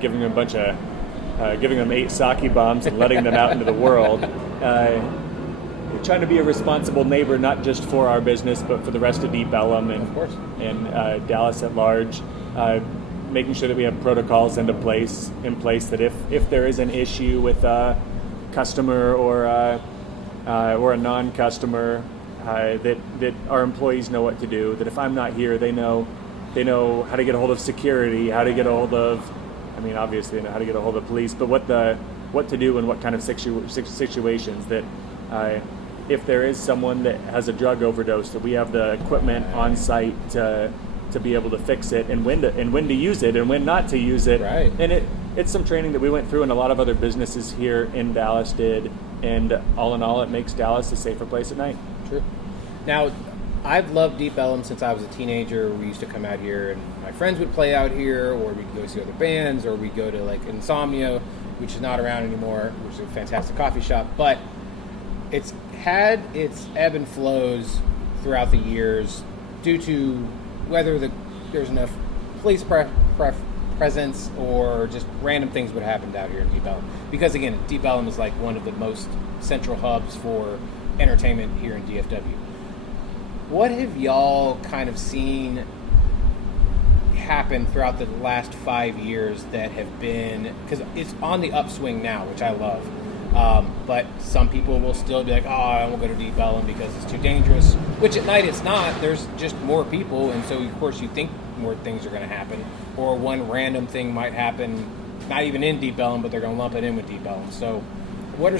giving them giving them 8 sake bombs and letting them out into the world. Trying to be a responsible neighbor, not just for our business, but for the rest of Deep Ellum and Dallas at large. Making sure that we have protocols in place that if there is an issue with a customer or a non-customer, that our employees know what to do. That if I'm not here, they know how to get a hold of security, how to get a hold of. I mean, obviously, they know how to get a hold of police, but what to do in what kind of situations. That if there is someone that has a drug overdose, that we have the equipment on site to be able to fix it, and when to use it and when not to use it. Right. And it's some training that we went through and a lot of other businesses here in Dallas did, and all in all, it makes Dallas a safer place at night. True. Now, I've loved Deep Ellum since I was a teenager. We used to come out here, and my friends would play out here, or we'd go see other bands, or we'd go to like Insomnia, which is not around anymore, which is a fantastic coffee shop. But it's had its ebb and flows throughout the years due to whether there's enough police presence or just random things would happen out here in Deep Ellum. Because again, Deep Ellum is like one of the most central hubs for entertainment here in DFW. What have y'all kind of seen happen throughout the last 5 years that have been, because it's on the upswing now, which I love, but some people will still be like, oh, I won't go to Deep Ellum because it's too dangerous, which at night it's not. There's just more people, and so of course you think more things are going to happen, or one random thing might happen, not even in Deep Ellum, but they're going to lump it in with Deep Ellum. So what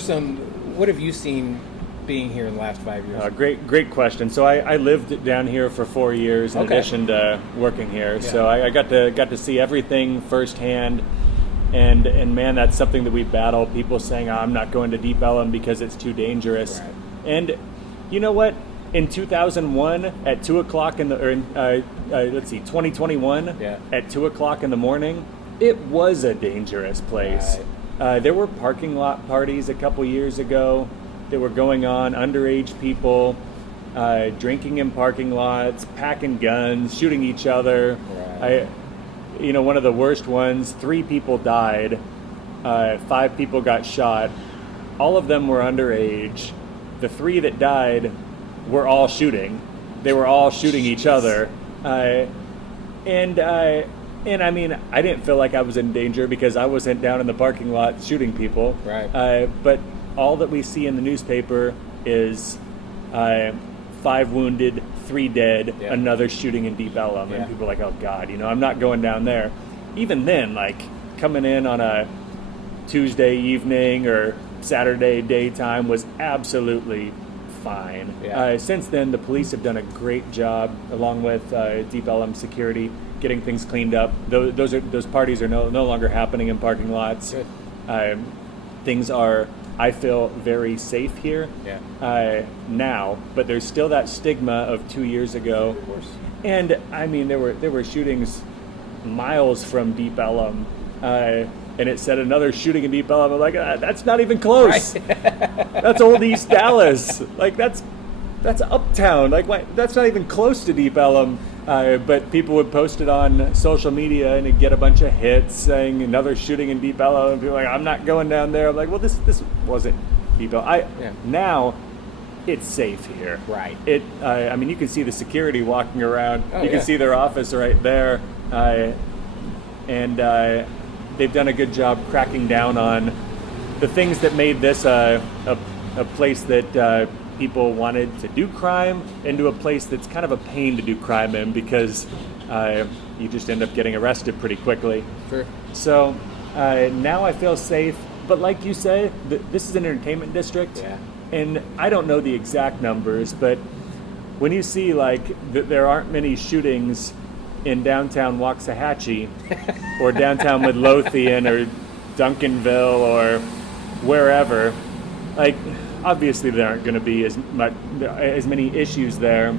have you seen being here in the last 5 years? Great question. So I lived down here for 4 years in addition to working here. Yeah. So I got to see everything firsthand, and man, that's something that we battle. People saying, I'm not going to Deep Ellum because it's too dangerous. Right. And you know what? In 2001, at 2 o'clock in the, 2021, at 2 o'clock in the morning, it was a dangerous place. Right. There were parking lot parties a couple years ago that were going on, underage people drinking in parking lots, packing guns, shooting each other. Right. One of the worst ones, 3 people died, 5 people got shot. All of them were underage. The 3 that died were all shooting. They were all shooting each other. And I mean, I didn't feel like I was in danger because I wasn't down in the parking lot shooting people. Right. But all that we see in the newspaper is 5 wounded, 3 dead, another shooting in Deep Ellum. And people are like, oh God, I'm not going down there. Even then, like coming in on a Tuesday evening or Saturday daytime was absolutely fine. Yeah. Since then, the police have done a great job, along with Deep Ellum security, getting things cleaned up. Those parties are no longer happening in parking lots. Good. Things are, I feel, very safe here now, but there's still that stigma of 2 years ago. Of course. And I mean, there were shootings miles from Deep Ellum, and it said another shooting in Deep Ellum. I'm like, that's not even close. Right. That's Old East Dallas. Like that's uptown. Like that's not even close to Deep Ellum. But people would post it on social media and it'd get a bunch of hits saying another shooting in Deep Ellum, and people are like, I'm not going down there. I'm like, well, this wasn't Deep Ellum. Now it's safe here. Right. I mean, you can see the security walking around. Oh, you can see their office right there, and they've done a good job cracking down on the things that made this a place that people wanted to do crime into a place that's kind of a pain to do crime in because you just end up getting arrested pretty quickly. Sure. So now I feel safe, but like you say, this is an entertainment district, and I don't know the exact numbers, but when you see like there aren't many shootings in downtown Waxahachie or downtown Midlothian or Duncanville or wherever, like obviously there aren't going to be as many issues there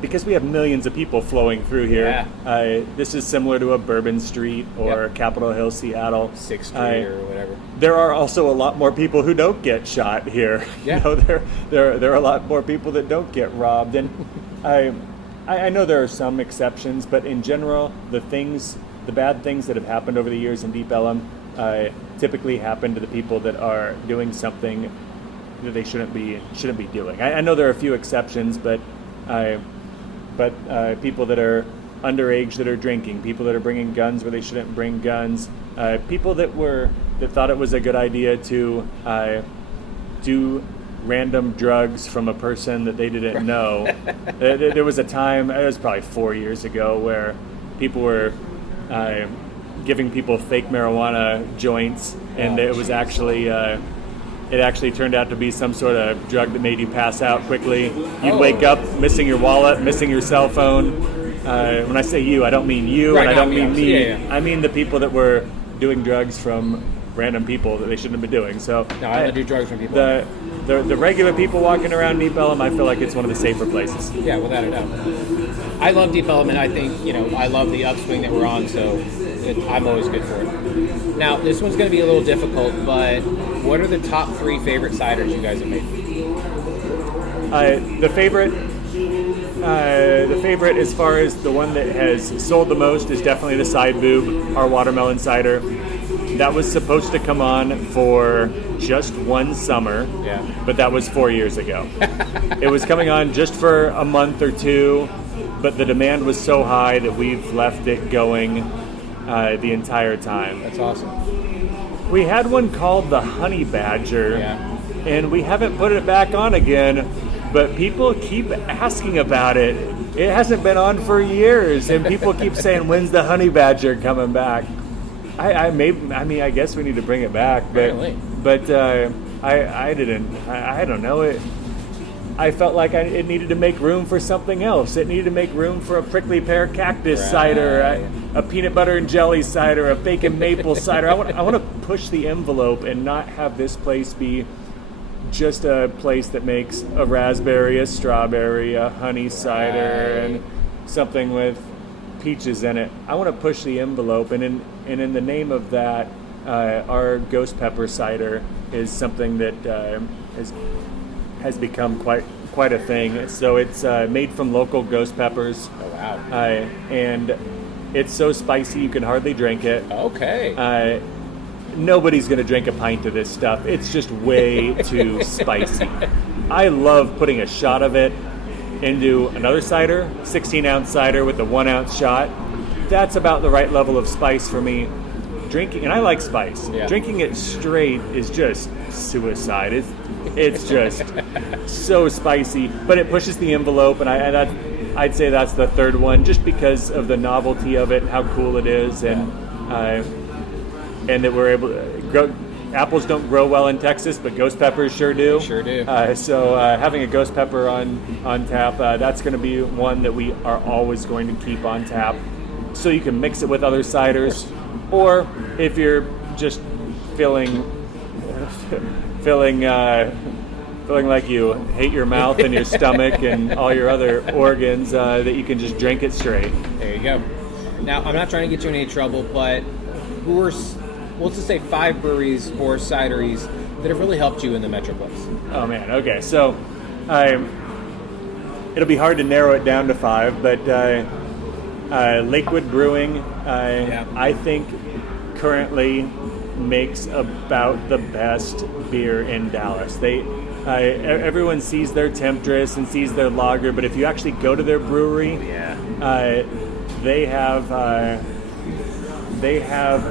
because we have millions of people flowing through here. This is similar to a Bourbon Street or Capitol Hill, Seattle. 6th Street or whatever. There are also a lot more people who don't get shot here. Yeah. There are a lot more people that don't get robbed, and I know there are some exceptions, but in general, the things the bad things that have happened over the years in Deep Ellum typically happen to the people that are doing something that they shouldn't be doing. I know there are a few exceptions, but people that are underage that are drinking, people that are bringing guns where they shouldn't bring guns, people that thought it was a good idea to do random drugs from a person that they didn't know. There was a time, it was probably 4 years ago, where people were giving people fake marijuana joints, and it was actually it actually turned out to be some sort of drug that made you pass out quickly. You'd wake up missing your wallet, missing your cell phone. When I say you, I don't mean you, right, and I don't mean me. Yeah. I mean the people that were doing drugs from random people that they shouldn't have been doing. So No, I don't do drugs from people. The regular people walking around Deep Ellum, I feel like it's one of the safer places. Yeah, without a doubt. I love Deep Ellum, and I think, I love the upswing that we're on, so I'm always good for it. Now, this one's going to be a little difficult, but what are the top 3 favorite ciders you guys have made? The favorite as far as the one that has sold the most is definitely the Side Boob, our watermelon cider. That was supposed to come on for just one summer, but that was 4 years ago. It was coming on just for a month or two, but the demand was so high that we've left it going the entire time. That's awesome. We had one called the Honey Badger, and we haven't put it back on again, but people keep asking about it. It hasn't been on for years, and people keep saying, when's the Honey Badger coming back? I guess we need to bring it back, but I don't know. I felt like it needed to make room for something else. It needed to make room for a prickly pear cactus cider, a peanut butter and jelly cider, a bacon maple cider. I want to push the envelope and not have this place be just a place that makes a raspberry, a strawberry, a honey cider, and something with peaches in it. I want to push the envelope, and in the name of that, our ghost pepper cider is something that has become quite a thing. So it's made from local ghost peppers. Oh wow! And it's so spicy you can hardly drink it. Okay. Nobody's going to drink a pint of this stuff. It's just way too spicy. I love putting a shot of it into another cider, 16-ounce cider with a 1-ounce shot. That's about the right level of spice for me. Drinking, and I like spice. Drinking it straight is just suicide. It's just so spicy, but it pushes the envelope, and I'd say that's the third one, just because of the novelty of it, how cool it is, and that we're able to grow. Apples don't grow well in Texas, but ghost peppers sure do. They sure do. So having a ghost pepper on tap, that's going to be one that we are always going to keep on tap. So you can mix it with other ciders, or if you're just feeling like you hate your mouth and your stomach and all your other organs, that you can just drink it straight. There you go. Now, I'm not trying to get you in any trouble, but who are, let's just say 5 breweries or cideries that have really helped you in the Metroplex? Oh man, okay. So it'll be hard to narrow it down to 5, but Lakewood Brewing, I think currently makes about the best beer in Dallas. Everyone sees their Temptress and sees their lager, but if you actually go to their brewery, they have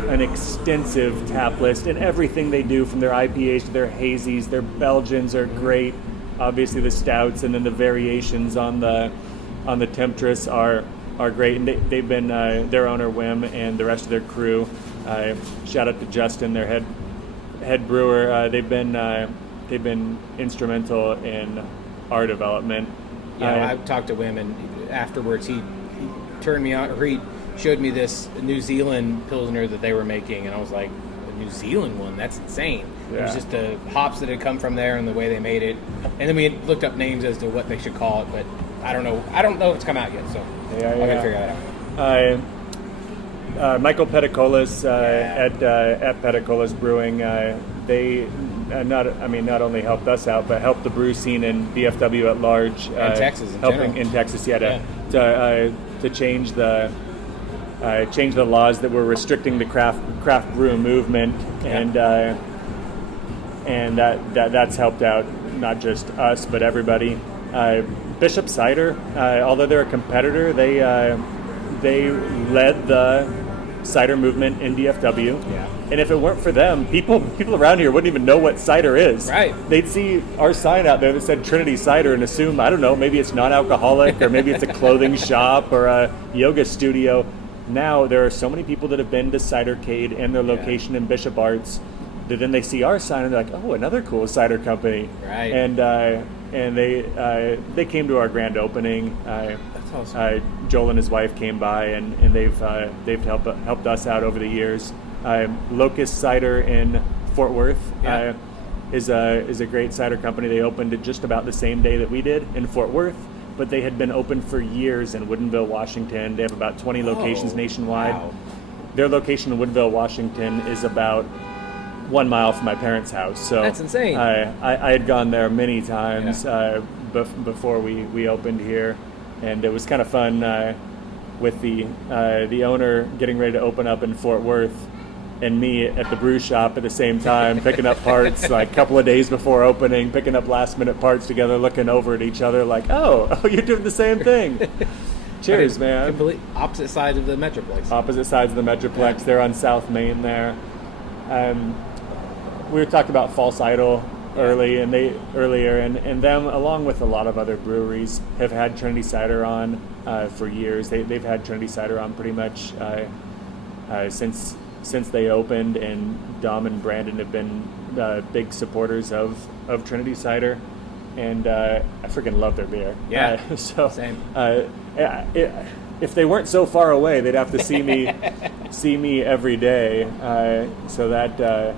an extensive tap list, and everything they do, from their IPAs to their hazies, their Belgians are great. Obviously, the stouts and then the variations on the Temptress are great. And they've been their owner Wim and the rest of their crew. Shout out to Justin, their head brewer. They've been instrumental in our development. I talked to Wim, and afterwards he turned me on, or he showed me this New Zealand Pilsner that they were making, and I was like, a New Zealand one? That's insane. It was just the hops that had come from there and the way they made it. And then we had looked up names as to what they should call it, but I don't know if it's come out yet, so I'm going to figure that out. Michael Peticolas at Peticolas Brewing, they not only helped us out, but helped the brew scene in DFW at large. And Texas in helping general. In Texas, to change changed the laws that were restricting the craft brew movement, and that's helped out not just us but everybody. Bishop Cider, although they're a competitor, they led the cider movement in DFW. Yeah. And if it weren't for them, people around here wouldn't even know what cider is. Right. They'd see our sign out there that said Trinity Cider and assume, I don't know, maybe it's non-alcoholic or maybe it's a clothing shop or a yoga studio. Now there are so many people that have been to Cidercade and their location in Bishop Arts that then they see our sign and they're like, oh, another cool cider company. Right. And they came to our grand opening. That's awesome. Joel and his wife came by and they've helped us out over the years. Locust Cider in Fort Worth is a great cider company. They opened it just about the same day that we did in Fort Worth, but they had been open for years in Woodinville, Washington. They have about 20 locations nationwide. Wow. Their location in Woodinville, Washington is about 1 mile from my parents' house. So That's insane. I had gone there many times before we opened here, and it was kind of fun with the owner getting ready to open up in Fort Worth and me at the brew shop at the same time, picking up parts like a couple of days before opening, picking up last minute parts together, looking over at each other like, oh, you're doing the same thing. Cheers, man. Complete opposite sides of the Metroplex. Opposite sides of the Metroplex. They're on South Main there. We were talking about False Idol earlier, and them, along with a lot of other breweries, have had Trinity Cider on for years. They've had Trinity Cider on pretty much since they opened, and Dom and Brandon have been big supporters of Trinity Cider, and I freaking love their beer. Yeah, same. If they weren't so far away, they'd have to see me every day. So that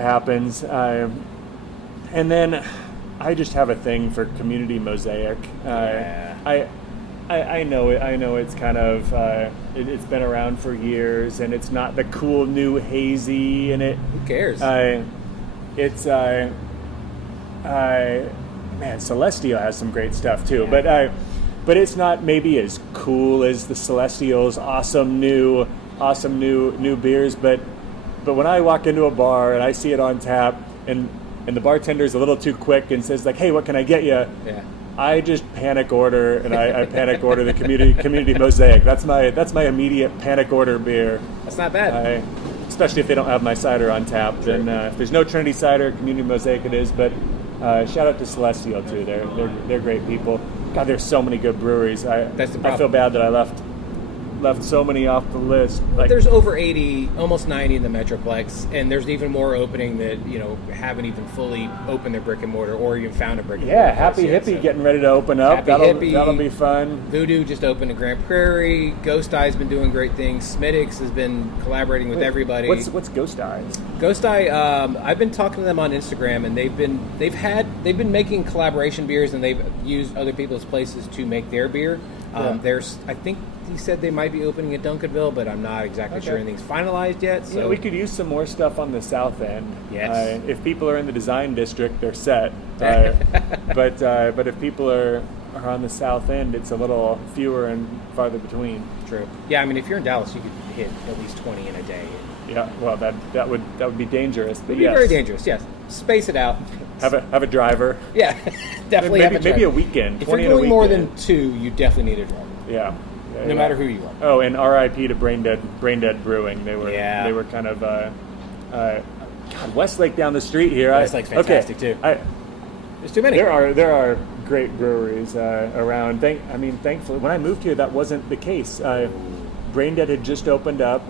happens, and then I just have a thing for Community Mosaic. I know it's kind of it's been around for years, and it's not the cool new hazy, and it. Who cares? Man, Celestial has some great stuff too, but it's not maybe as cool as the Celestial's awesome new beers. But when I walk into a bar and I see it on tap, and the bartender's a little too quick and says like, "Hey, what can I get you?" Yeah. I just panic order, and I panic order the community Mosaic. That's my immediate panic order beer. That's not bad. Especially if they don't have my cider on tap. Then if there's no Trinity Cider, Community Mosaic it is. But shout out to Celestial too. They're great people. God, there's so many good breweries. That's the problem. I feel bad that I left so many off the list. Like, there's over 80, almost 90 in the Metroplex, and there's even more opening that haven't even fully opened their brick and mortar or even found a brick and mortar. Yeah, Happy Hippie getting ready to open up. That'll be fun. Voodoo just opened in Grand Prairie. Ghost Eye's been doing great things. Smittix has been collaborating with everybody. What's Ghost Eyes? Ghost Eye, I've been talking to them on Instagram, and they've been making collaboration beers, and they've used other people's places to make their beer. There's, I think he said they might be opening at Duncanville, but I'm not exactly sure anything's finalized yet. So we could use some more stuff on the south end. Yes. If people are in the design district, they're set. But if people are on the south end, it's a little fewer and farther between. True. Yeah, I mean, if you're in Dallas, you could hit at least 20 in a day. Yeah. Well, that would be dangerous. But it would be very dangerous. Yes. Space it out. Have a driver. Yeah, definitely. Maybe a weekend. If you're going more than 2, you definitely need a driver. Yeah. No matter who you are. Oh, and R.I.P. to Brain Dead Brewing. They were kind of God, Westlake down the street here. Westlake's fantastic too. There's too many. There are great breweries around. Thankfully, when I moved here, that wasn't the case. Brain Dead had just opened up.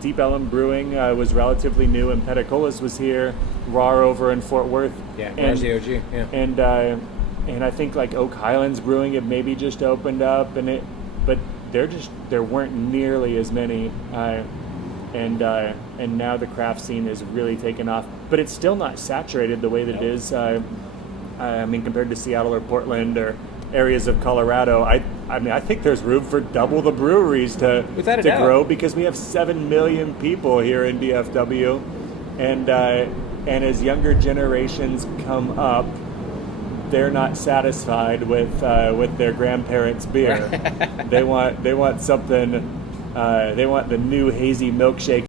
Deep Ellum Brewing was relatively new, and Petticolas was here. Raw over in Fort Worth. Yeah, Raw's the OG. Yeah. And I think like Oak Highlands Brewing had maybe just opened up, but there weren't nearly as many. And now the craft scene is really taken off, but it's still not saturated the way that it is. Compared to Seattle or Portland or areas of Colorado, I think there's room for double the breweries to grow, because we have 7 million people here in DFW, and as younger generations come up, they're not satisfied with their grandparents' beer. They want something. They want the new hazy milkshake